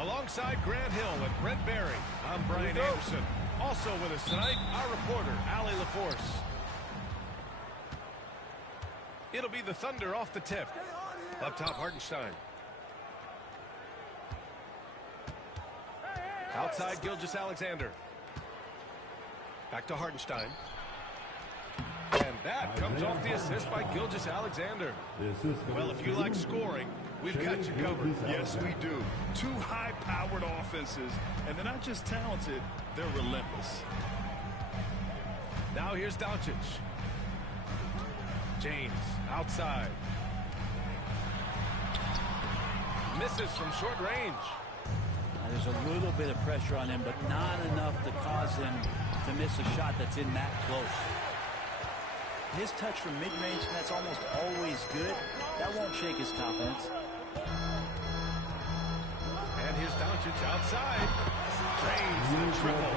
Alongside Grant Hill and Brent Berry, I'm Brian Anderson. Also with us tonight, our reporter, Allie LaForce. It'll be the Thunder off the tip. Up top, Hartenstein. Outside, Gilgeous-Alexander. Back to Hartenstein. And that comes off the assist by Gilgeous-Alexander. Well, if you like scoring, we've got you covered. Yes, we do. Two high-powered offenses, and they're not just talented, they're relentless. Now here's Doncic. James, outside. Misses from short range. There's a little bit of pressure on him, but not enough to cause him to miss a shot that's in that close. His touch from mid-range, that's almost always good. That won't shake his confidence. And here's Doncic outside. Drains the triple.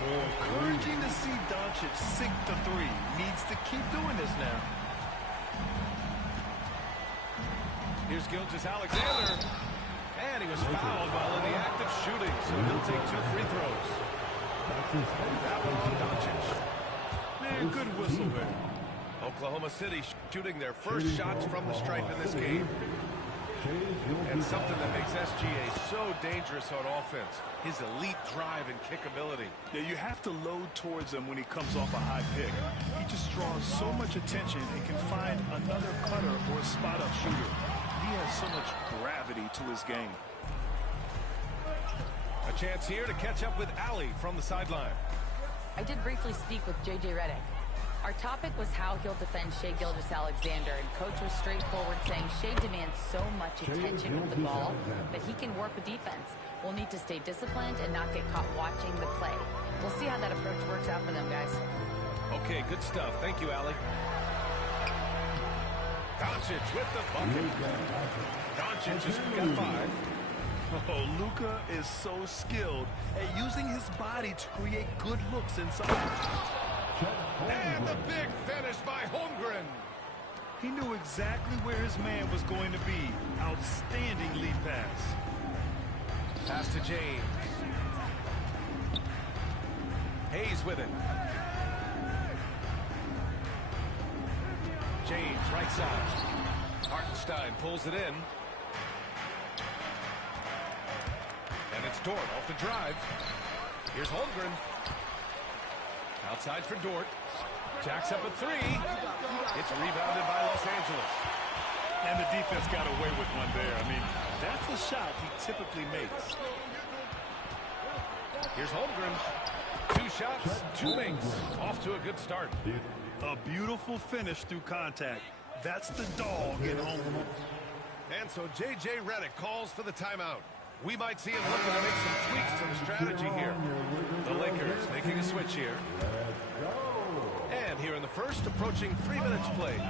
Encouraging to see Doncic sink the three. Needs to keep doing this now. Here's Gilgeous-Alexander. And he was fouled while in the act of shooting, so he'll take 2 free throws. That one on Doncic. Man, good whistle there. Oklahoma City shooting their first shots from the stripe in this game. And something that makes SGA so dangerous on offense, his elite drive and kickability. Yeah, you have to load towards him when he comes off a high pick. He just draws so much attention and can find another cutter or a spot-up shooter. He has so much gravity to his game. A chance here to catch up with Allie from the sideline. I did briefly speak with J.J. Redick. Our topic was how he'll defend Shai Gilgeous-Alexander, and Coach was straightforward, saying Shai demands so much attention with the ball that he can work with defense. We'll need to stay disciplined and not get caught watching the play. We'll see how that approach works out for them, guys. Okay, good stuff. Thank you, Allie. Doncic with the bucket. Doncic has got 5. Oh, Luka is so skilled at using his body to create good looks inside. And the big finish by Holmgren. He knew exactly where his man was going to be. Outstanding lead pass. Pass to James. Hayes with it. James, right side. Hartenstein pulls it in. And it's Dort off the drive. Here's Holmgren. Outside for Dort. Jacks up a 3. It's rebounded by Los Angeles. And the defense got away with one there. I mean, that's the shot he typically makes. Here's Holmgren. 2 shots, 2 makes. Off to a good start. A beautiful finish through contact. That's the dog in Holmgren. And so J.J. Redick calls for the timeout. We might see him looking to make some tweaks to the strategy here. The Lakers making a switch here. And here in the first, approaching 3 minutes played.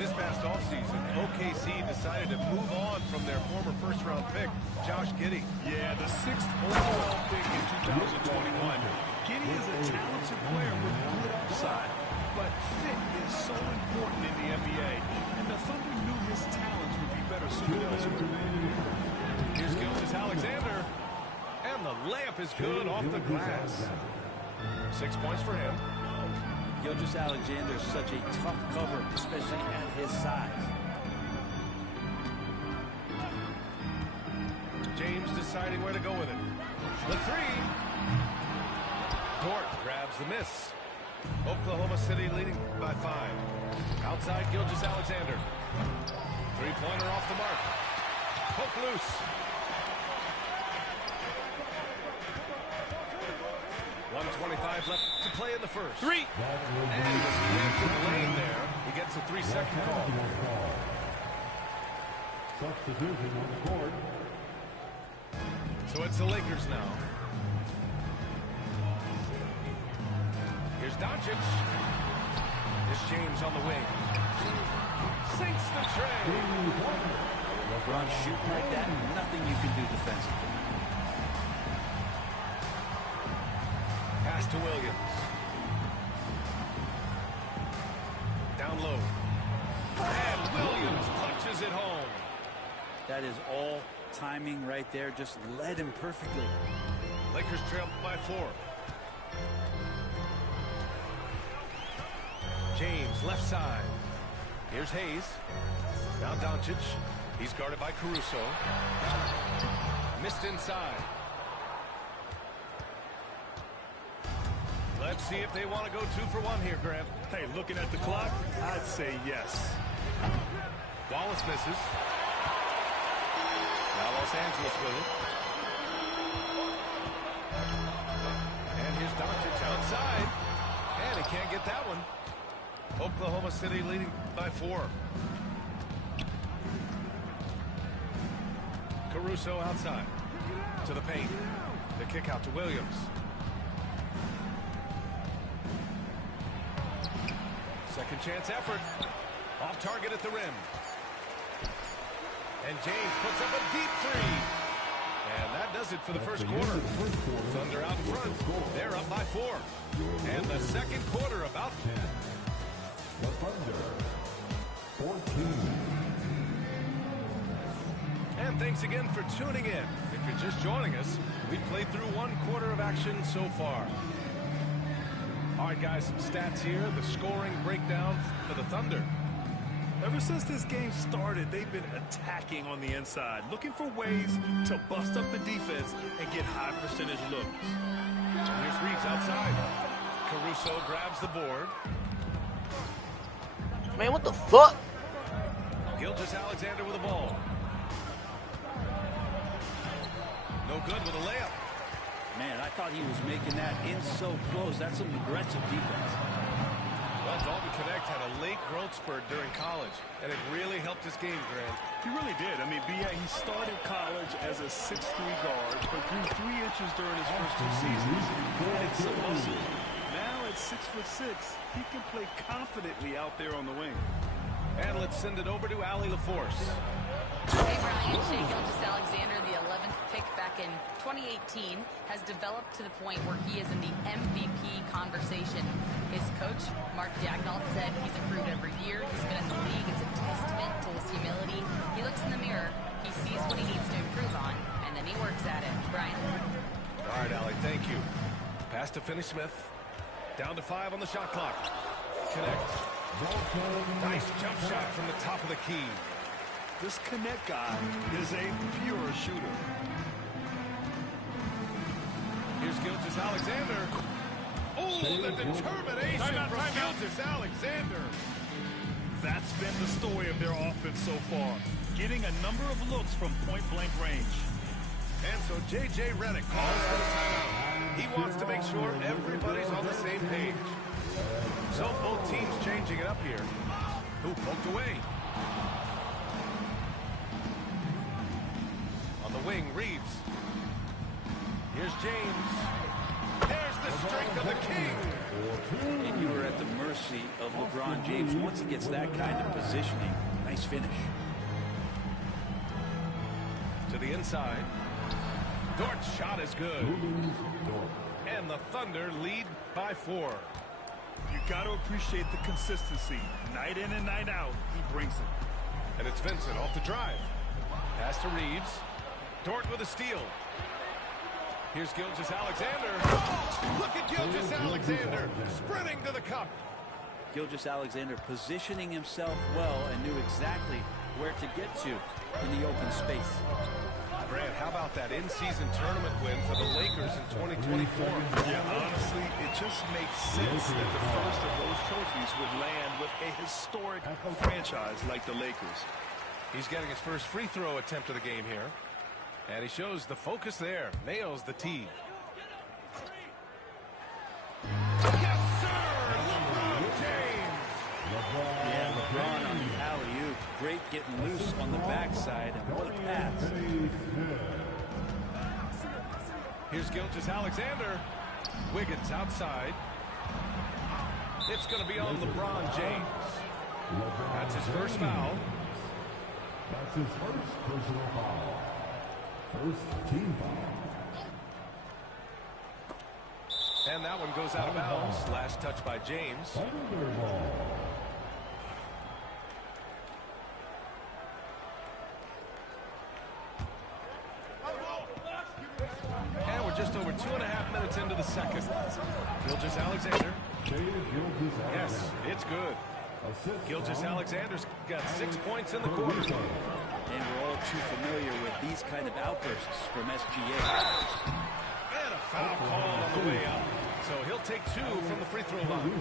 This past offseason, OKC decided to move on from their former first-round pick, Josh Giddey. Yeah, the 6th overall pick in 2021. Giddey is a talented player with good upside, but fit is so important in the NBA, and the Thunder knew his talents would be better suited elsewhere. Here's Gilgeous-Alexander, and the layup is good off the glass. 6 points for him. Gilgeous-Alexander is such a tough cover, especially at his size. James deciding where to go with it. The 3. Dort grabs the miss. Oklahoma City leading by 5. Outside Gilgeous-Alexander. 3-pointer off the mark. Poke loose. .125 left to play in the first. 3. And he was kicked in the lane there. He gets a 3-second call. Substitution on the court. So it's the Lakers now. Here's Doncic. Here's James on the wing. Sinks the tray. LeBron shooting like that, nothing you can do defensively. Pass to Williams. Down low. And Williams punches it home. That is all timing right there just led him perfectly. Lakers trail by 4. James, left side. Here's Hayes. Now Doncic. He's guarded by Caruso. Missed inside. Let's see if they want to go 2 for 1 here, Grant. Hey, looking at the clock, I'd say yes. Wallace misses. Now Los Angeles with it. And here's Doncic outside. And he can't get that one. Oklahoma City leading by 4. Caruso outside. To the paint. The kick out to Williams. Second chance effort. Off target at the rim. And James puts up a deep 3. And that does it for the first quarter. Thunder out in front. They're up by 4. And the second quarter about 10. The Thunder, 14. And thanks again for tuning in. If you're just joining us, we played through 1 quarter of action so far. All right, guys, some stats here. The scoring breakdown for the Thunder. Ever since this game started, they've been attacking on the inside, looking for ways to bust up the defense and get high percentage looks. And here's Reeves outside. Caruso grabs the board. Man, what the fuck? Gilgeous-Alexander with the ball. No good with a layup. Man, I thought he was making that in so close. That's some aggressive defense. Well, Dalton Connect had a late growth spurt during college, and it really helped his game, Grant. He really did. I mean, he started college as a 6'3" guard, but grew 3 inches during his first 2 seasons. Added some muscle. Now at 6'6", he can play confidently out there on the wing. And let's send it over to Allie LaForce. Hey, Brian, Shai Gilgeous-Alexander, the 11th pick back in 2018, has developed to the point where he is in the MVP conversation. His coach, Mark Daigneault, said he's improved every year. He's been in the league. It's a testament to his humility. He looks in the mirror. He sees what he needs to improve on, and then he works at it. Brian? All right, Allie, thank you. Pass to Finney-Smith. Down to 5 on the shot clock. Connect. Nice jump shot from the top of the key. This Connect guy is a pure shooter. Here's Gilgeous-Alexander. Oh, the determination from Gilgeous-Alexander. That's been the story of their offense so far. Getting a number of looks from point-blank range. And so J.J. Redick calls for the timeout. He wants to make sure everybody's on the same page. So both teams changing it up here. Who poked away? On the wing, Reeves. Here's James. There's the strength of the king. And you are at the mercy of LeBron James once he gets that kind of positioning. Nice finish. To the inside. Dort's shot is good. And the Thunder lead by 4. You got to appreciate the consistency. Night in and night out, he brings it. And it's Vincent off the drive. Pass to Reeves. Dort with a steal. Here's Gilgeous-Alexander. Oh, look at Gilgeous-Alexander sprinting to the cup. Gilgeous-Alexander positioning himself well and knew exactly where to get to in the open space. Grant, how about that in-season tournament win for the Lakers in 2024? Yeah, honestly, it just makes sense that the first of those trophies would land with a historic franchise like the Lakers. He's getting his first free throw attempt of the game here. And he shows the focus there. Nails the tee. Yes, sir! LeBron James! Yeah, LeBron on the alley-oop. Great getting loose on the backside. And what a pass. Here's Gilgeous-Alexander. Wiggins outside. It's going to be on LeBron James. That's his first foul. That's his first personal foul. First team foul. And that one goes out of bounds. Last touch by James. Thunder ball. we're just over 2.5 minutes into the second. Gilgeous Alexander. Yes, it's good. Gilgeous Alexander's got 6 points in the quarter. And we're all too familiar with these kind of outbursts from SGA. And a foul call on the way out. So he'll take 2 from the free throw line.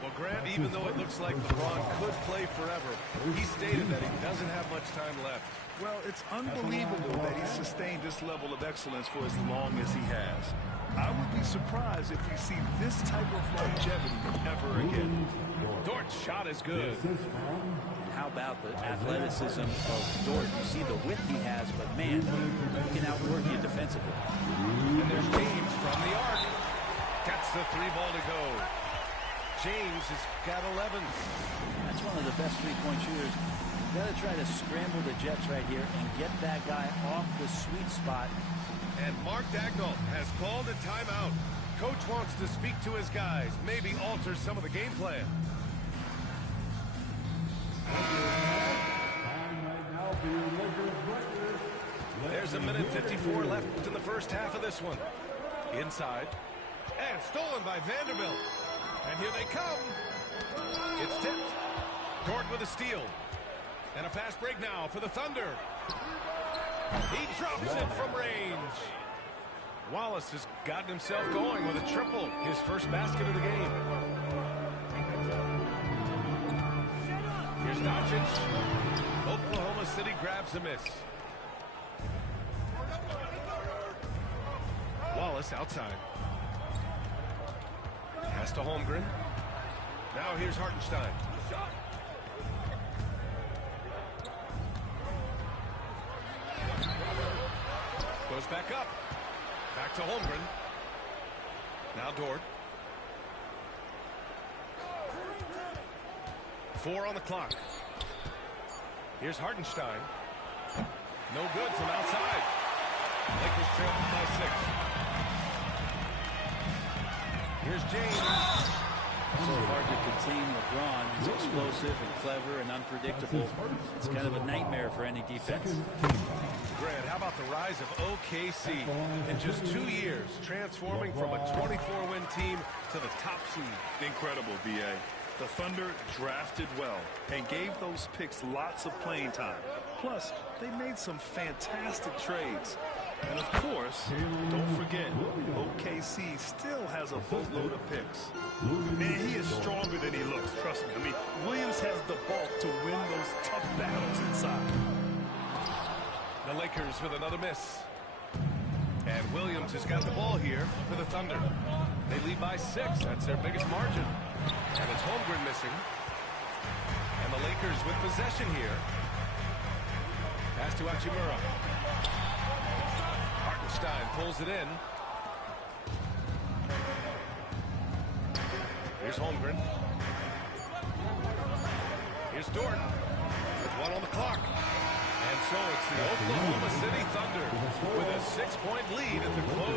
Well, Grant, even though it looks like LeBron could play forever, he stated that he doesn't have much time left. Well, it's unbelievable that he's sustained this level of excellence for as long as he has. I would be surprised if we see this type of longevity ever again. Dort's shot is good. How about the athleticism of Dort? You see the width he has, but man, he can outwork you defensively. And there's James from the arc. Gets the 3 ball to go. James has got 11. That's one of the best three-point shooters. You've got to try to scramble the Jets right here and get that guy off the sweet spot. And Mark Daigneault has called a timeout. Coach wants to speak to his guys, maybe alter some of the game plan. There's a minute 54 left in the first half of this one. Inside. And stolen by Vanderbilt. And here they come. It's tipped. Dort with a steal. And a fast break now for the Thunder. He drops it from range. Wallace has gotten himself going with a triple. His first basket of the game. Here's Doncic. Oklahoma City grabs a miss. Wallace outside. Pass to Holmgren. Now here's Hartenstein. Goes back up. Back to Holmgren. Now Dort. 4 on the clock. Here's Hartenstein. No good from outside. Lakers trailing by 6. Here's James. So hard to contain LeBron. He's explosive and clever and unpredictable. It's kind of a nightmare for any defense. Grant, how about the rise of OKC in just 2 years, transforming from a 24-win team to the top seed? Incredible, B.A. The Thunder drafted well and gave those picks lots of playing time. Plus, they made some fantastic trades. And of course, don't forget, OKC still has a boatload of picks. Man, he is stronger than he looks, trust me. I mean, Williams has the bulk to win those tough battles inside. The Lakers with another miss. And Williams has got the ball here for the Thunder. They lead by 6. That's their biggest margin. And it's Holmgren missing. And the Lakers with possession here. Pass to Hachimura. Hartenstein pulls it in. Here's Holmgren. Here's Dort with 1 on the clock. And so it's the Oklahoma City Thunder with a 6-point lead at the close